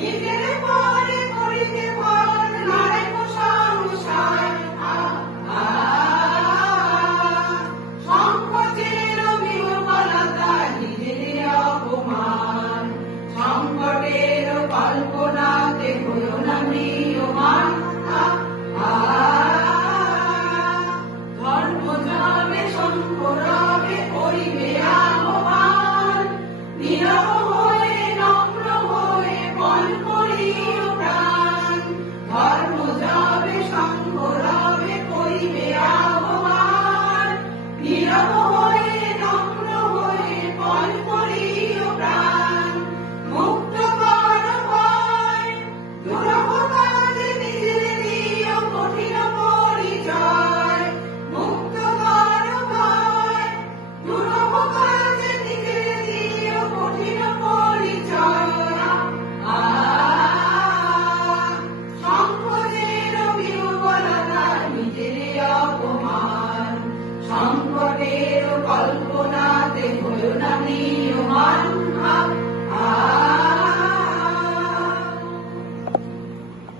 নিজের পরে করিতে ভর নারায়ণ সংসার সংকটের বিহ্বলতা নিজের অপমান সংকটের কল্পনাতে হইও না ম্রিয়মাণ ধর্ম যাবে শঙ্করবে করিবে আহ্বান নীরব হয়ে নম্র হয়ে বল করিও প্রাণ ধর্ম যাবে শঙ্করবে করিবে আহ্বান নীরব হয়ে নম্র হয়ে বল করিও প্রাণ মুক্ত কর ভয় দুরহ কাজে নিজের দিও কঠিন পরিচয় মুক্ত কর ভয় দুরহ কাজে নিজের দিও কঠিন পরিচয় সংকটের বিহ্বলতা নিজের অপমান সংকটের কল্পনাতে হইও না ম্রিয়মাণ